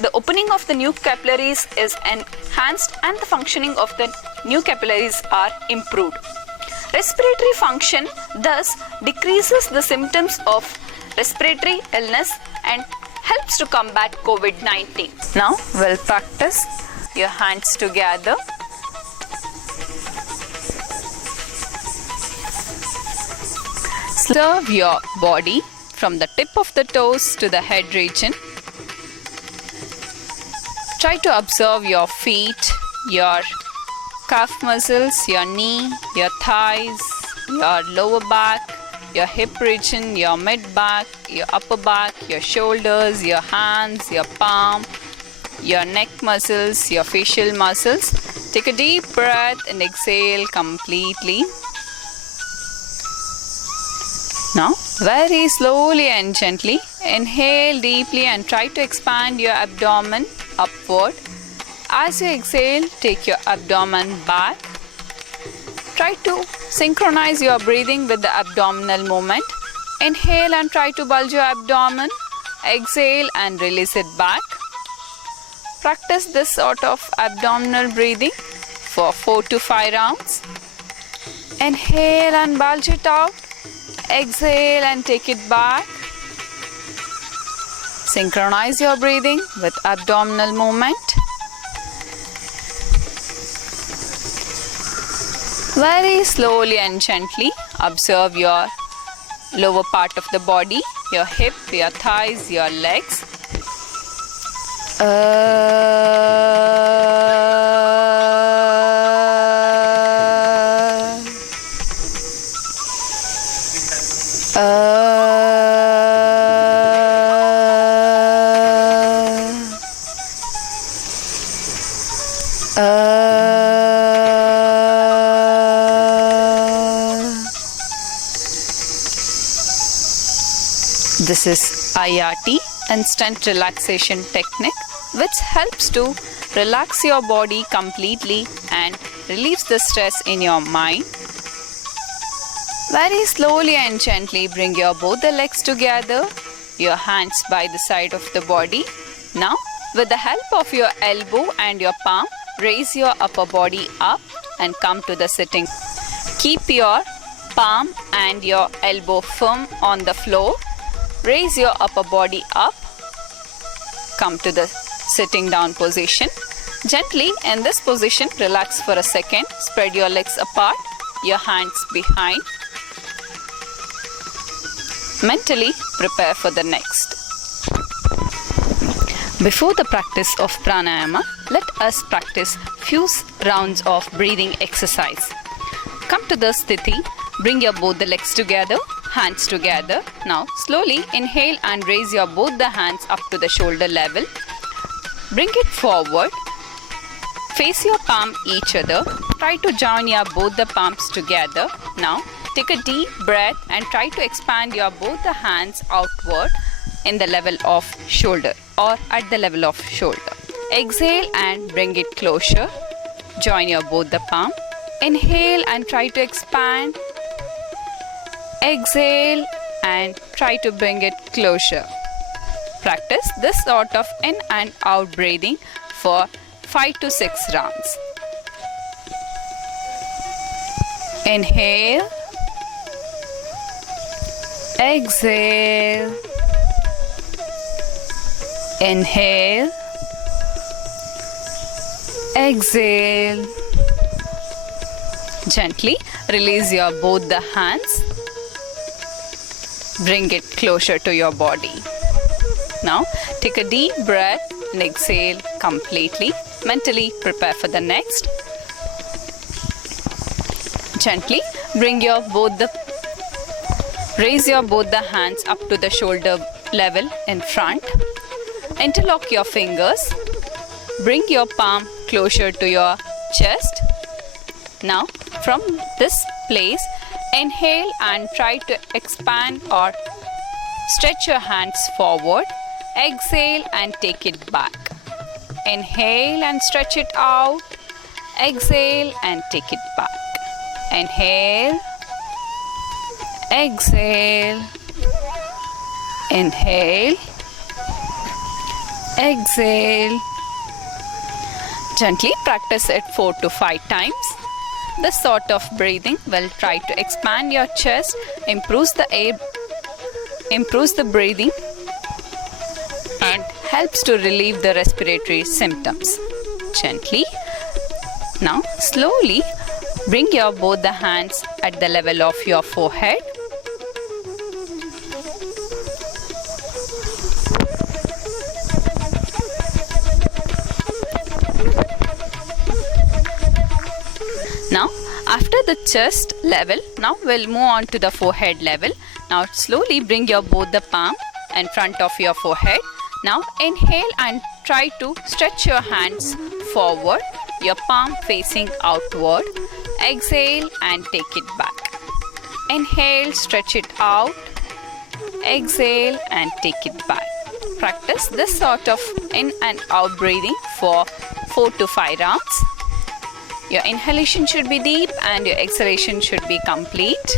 The opening of the new capillaries is enhanced and the functioning of the new capillaries are improved. Respiratory function thus decreases the symptoms of respiratory illness and helps to combat COVID-19. Now we'll practice your hands together. Serve your body from the tip of the toes to the head region. Try to observe your feet, your calf muscles, your knee, your thighs, your lower back, your hip region, your mid back, your upper back, your shoulders, your hands, your palm, your neck muscles, your facial muscles. Take a deep breath and exhale completely. Now, very slowly and gently, inhale deeply and try to expand your abdomen upward. As you exhale, take your abdomen back. Try to synchronize your breathing with the abdominal movement. Inhale and try to bulge your abdomen. Exhale and release it back. Practice this sort of abdominal breathing for 4 to 5 rounds. Inhale and bulge it out. Exhale and take it back. Synchronize your breathing with abdominal movement. Very slowly and gently observe your lower part of the body, your hip, your thighs, your legs. This is IRT, instant relaxation technique, which helps to relax your body completely and relieves the stress in your mind. Very slowly and gently bring your both the legs together, your hands by the side of the body. Now, with the help of your elbow and your palm, raise your upper body up and come to the sitting. Keep your palm and your elbow firm on the floor. Raise your upper body up. Come to the sitting down position. Gently in this position, relax for a second. Spread your legs apart, your hands behind. Mentally prepare for the next. Before the practice of pranayama, let us practice few rounds of breathing exercise. Come to the sthiti. Bring your both the legs together, hands together. Now slowly inhale and raise your both the hands up to the shoulder level. Bring it forward. Face your palm each other. Try to join your both the palms together. Now take a deep breath and try to expand your both the hands outward in the level of shoulder or at the level of shoulder. Exhale and bring it closer. Join your both the palm. Inhale and try to expand. Exhale and try to bring it closer. Practice this sort of in and out breathing for 5 to 6 rounds. Inhale. Exhale. Inhale. Exhale. Gently release your both the hands. Bring it closer to your body. Now take a deep breath and exhale completely. Mentally prepare for the next. Gently raise your both the hands up to the shoulder level in front. Interlock your fingers. Bring your palm closer to your chest. Now from this place, inhale and try to expand or stretch your hands forward. Exhale and take it back. Inhale and stretch it out. Exhale and take it back. Inhale. Exhale. Inhale. Exhale. Gently practice it 4 to 5 times. This sort of breathing will try to expand your chest, improves the breathing, and helps to relieve the respiratory symptoms. Gently. Now slowly bring your both the hands at the level of your forehead. Now after the chest level, now we'll move on to the forehead level. Now slowly bring your both the palm in front of your forehead. Now inhale and try to stretch your hands forward, your palm facing outward. Exhale and take it back. Inhale, stretch it out. Exhale and take it back. Practice this sort of in and out breathing for 4 to 5 rounds. Your inhalation should be deep and your exhalation should be complete.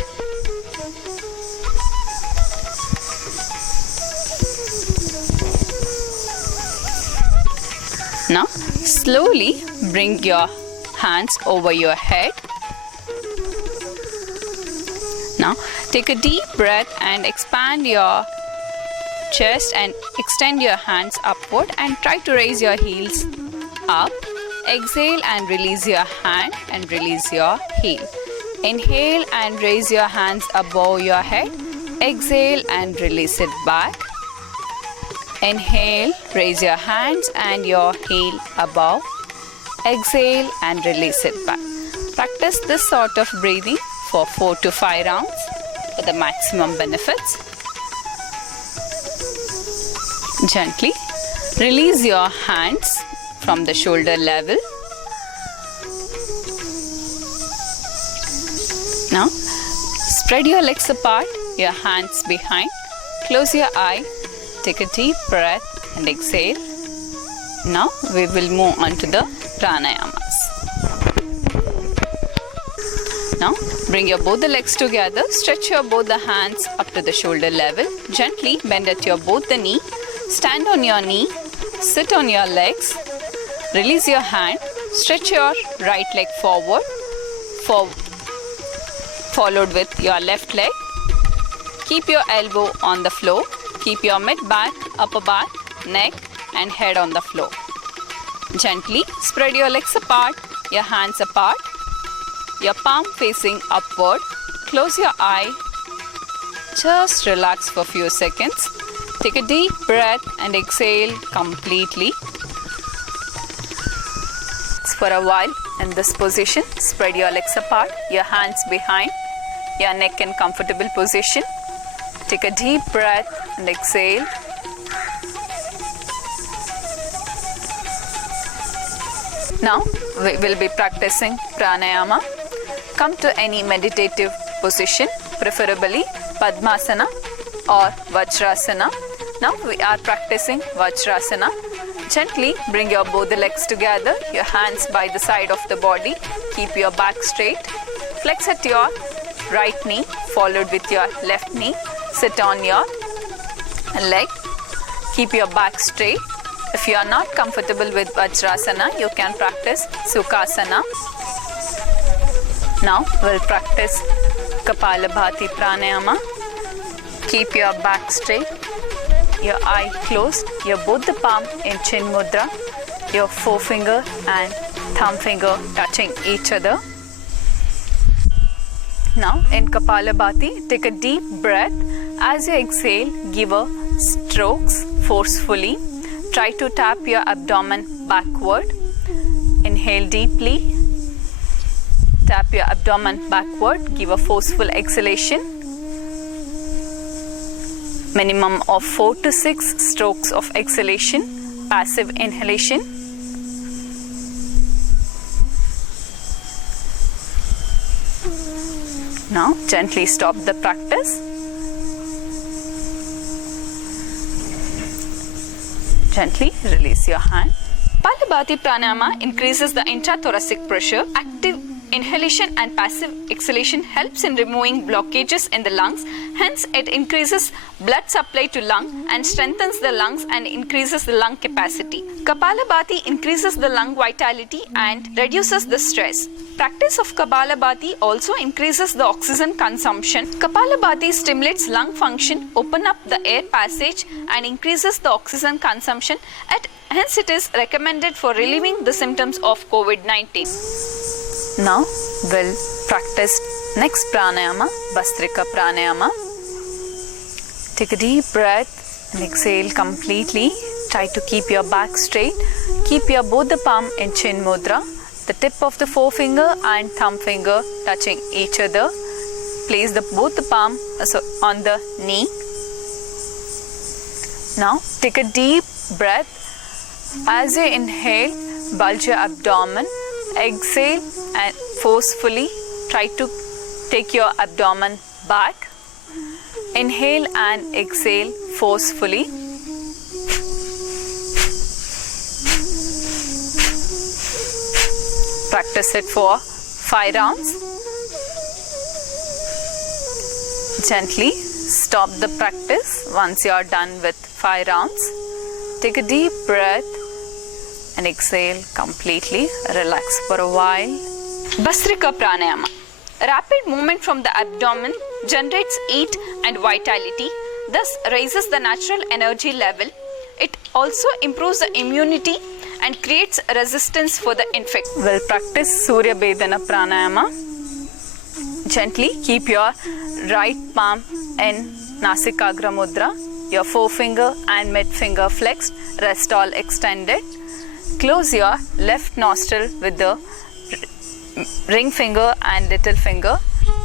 Now slowly bring your hands over your head. Now take a deep breath and expand your chest and extend your hands upward and try to raise your heels up. Exhale and release your hand and release your heel. Inhale and raise your hands above your head. Exhale and release it back. Inhale, raise your hands and your heel above. Exhale and release it back. Practice this sort of breathing for 4 to 5 rounds for the maximum benefits. Gently release your hands from the shoulder level. Now spread your legs apart, your hands behind. Close your eye. Take a deep breath and exhale. Now we will move on to the pranayamas. Now bring your both the legs together. Stretch your both the hands up to the shoulder level. Gently bend at your both the knee. Stand on your knee. Sit on your legs. Release your hand. Stretch your right leg forward. Followed with your left leg. Keep your elbow on the floor. Keep your mid back, upper back, neck and head on the floor. Gently spread your legs apart, your hands apart, your palm facing upward. Close your eye. Just relax for a few seconds. Take a deep breath and exhale completely. For a while in this position, spread your legs apart, your hands behind, your neck in comfortable position. Take a deep breath and exhale. Now we will be practicing pranayama. Come to any meditative position, preferably Padmasana or Vajrasana. Now we are practicing Vajrasana. Gently bring your both the legs together, your hands by the side of the body. Keep your back straight. Flex at your right knee, followed with your left knee. Sit on your leg. Keep your back straight. If you are not comfortable with Vajrasana, you can practice Sukhasana. Now we'll practice Kapalabhati Pranayama. Keep your back straight. your eye closed, your both the palm in chin mudra, your forefinger and thumb finger touching each other. Now in Kapalabhati, take a deep breath. As you exhale, give a strokes forcefully. Try to tap your abdomen backward. Inhale deeply. Tap your abdomen backward. Give a forceful exhalation. Minimum of 4 to 6 strokes of exhalation. Passive inhalation. Now gently stop the practice. Gently release your hand. Kapalabhati pranayama increases the intrathoracic pressure. Active inhalation and passive exhalation helps in removing blockages in the lungs. Hence, it increases blood supply to lung and strengthens the lungs and increases the lung capacity. Kapalabhati increases the lung vitality and reduces the stress. Practice of Kapalabhati also increases the oxygen consumption. Kapalabhati stimulates lung function, open up the air passage and increases the oxygen consumption. Hence, it is recommended for relieving the symptoms of COVID-19. Now, we'll practice next pranayama, Bhastrika pranayama. Take a deep breath and exhale completely. Try to keep your back straight. Keep your both the palm in chin mudra. The tip of the forefinger and thumb finger touching each other. Place both the palm on the knee. Now take a deep breath. As you inhale, bulge your abdomen. Exhale and forcefully try to take your abdomen back. Inhale and exhale forcefully. Practice it for 5 rounds. Gently stop the practice once you are done with 5 rounds. Take a deep breath and exhale completely. Relax for a while. Bhastrika pranayama. Rapid movement from the abdomen generates heat and vitality, thus raises the natural energy level. It also improves the immunity and creates resistance for the infection. We'll practice Surya Bedana pranayama. Gently keep your right palm in Nasikagra mudra, your forefinger and mid finger flexed, rest all extended. Close your left nostril with the ring finger and little finger.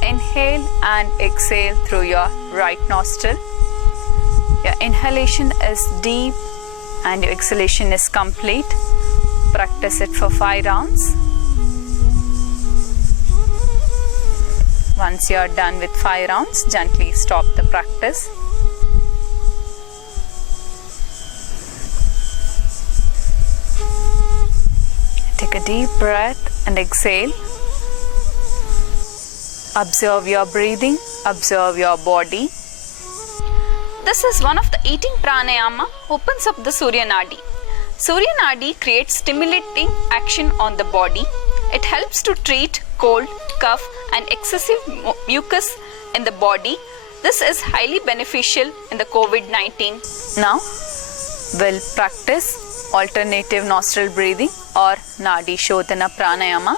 Inhale and exhale through your right nostril. Your inhalation is deep and your exhalation is complete. Practice it for 5 rounds. Once you are done with 5 rounds, gently stop the practice. Take a deep breath and exhale. Observe your breathing, observe your body. This is one of the eating pranayama, opens up the Surya Nadi. Surya Nadi creates stimulating action on the body. It helps to treat cold, cough and excessive mucus in the body. This is highly beneficial in the COVID-19. Now, we'll practice alternative nostril breathing or Nadi Shodhana pranayama.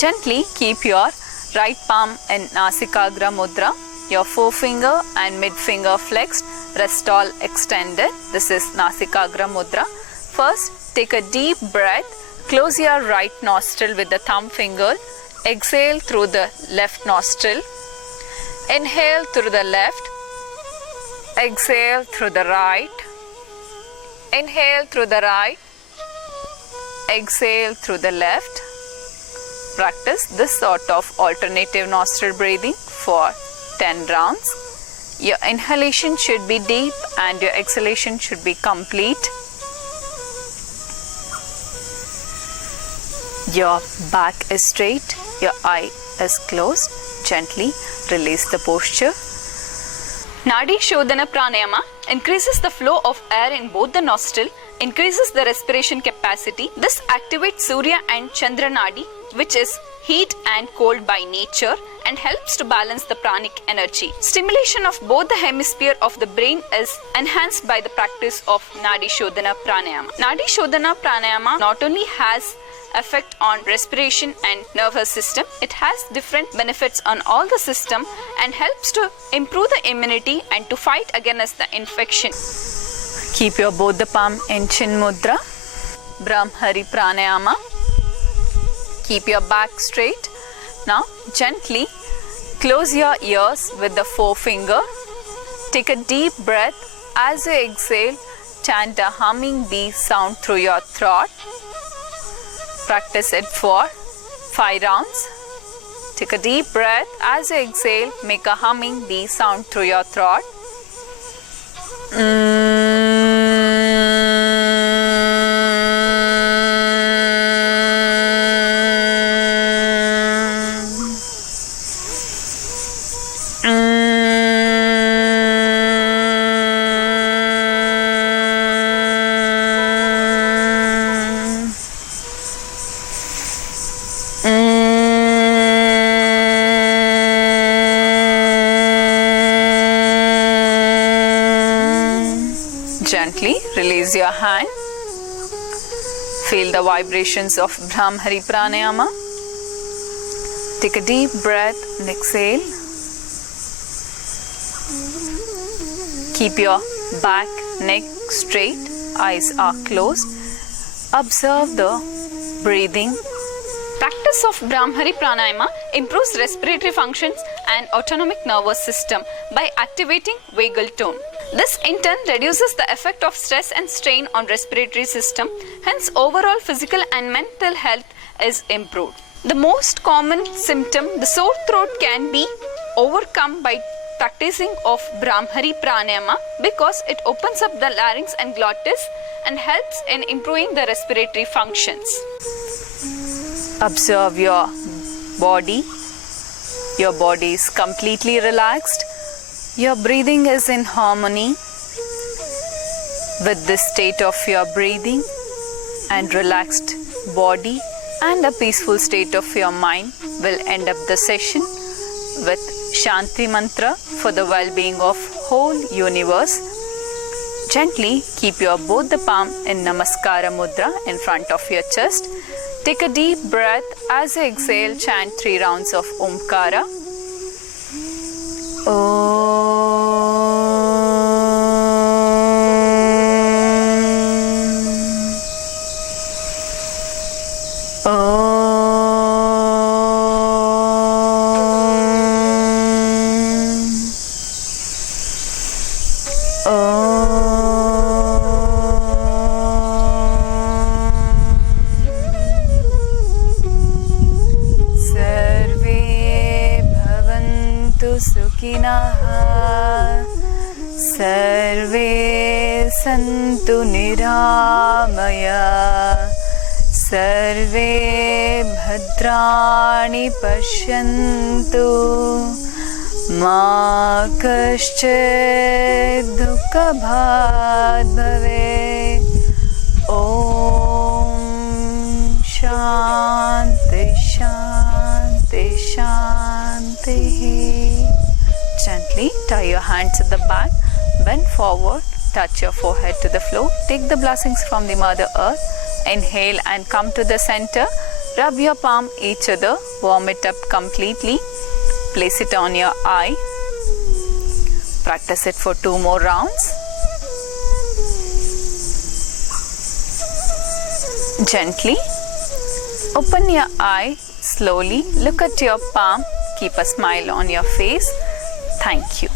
Gently keep your right palm in Nasikagra mudra, your forefinger and mid finger flexed, rest all extended. This is Nasikagra mudra. First, take a deep breath. Close your right nostril with the thumb finger. Exhale through the left nostril. Inhale through the left. Exhale through the right. Inhale through the right. Exhale through the left. Practice this sort of alternative nostril breathing for 10 rounds. Your inhalation should be deep and your exhalation should be complete. Your back is straight, your eye is closed. Gently release the posture. Nadi Shodhana pranayama increases the flow of air in both the nostril. increases the respiration capacity. This activates Surya and Chandra Nadi, which is heat and cold by nature, and helps to balance the pranic energy. Stimulation of both the hemisphere of the brain is enhanced by the practice of Nadi Shodhana Pranayama. Nadi Shodhana Pranayama not only has effect on respiration and nervous system, it has different benefits on all the system and helps to improve the immunity and to fight against the infection. Keep your both the palm in Chin Mudra, Brahmari Pranayama. Keep your back straight. Now gently close your ears with the forefinger. Take a deep breath. As you exhale, chant a humming bee sound through your throat. Practice it for 5 rounds. Take a deep breath. As you exhale, make a humming bee sound through your throat. Gently release your hand. Feel the vibrations of Brahmari Pranayama. Take a deep breath and exhale. Keep your back, neck straight. Eyes are closed. Observe the breathing. Practice of Brahmari Pranayama improves respiratory functions and autonomic nervous system by activating vagal tone. This in turn reduces the effect of stress and strain on respiratory system. Hence, overall physical and mental health is improved. The most common symptom, the sore throat, can be overcome by practicing of Brahmari Pranayama because it opens up the larynx and glottis and helps in improving the respiratory functions. Observe your body. Your body is completely relaxed. Your breathing is in harmony. With this state of your breathing and relaxed body and a peaceful state of your mind, will end up the session with Shanti Mantra for the well-being of whole universe. Gently keep your both the palm in Namaskara Mudra in front of your chest. Take a deep breath. As you exhale, chant 3 rounds of Omkara. सर्वे सन्तु निरामया सर्वे भद्राणि पश्यन्तु मा कश्चित् दुःखभाग् भवेत् ॐ शान्ति शान्ति शान्तिः. Gently tie your hands at the back, bend forward, touch your forehead to the floor. Take the blessings from the Mother Earth. Inhale and come to the center. Rub your palm each other, warm it up completely. Place it on your eye. Practice it for 2 more rounds. Gently open your eye slowly. Look at your palm. Keep a smile on your face. Thank you.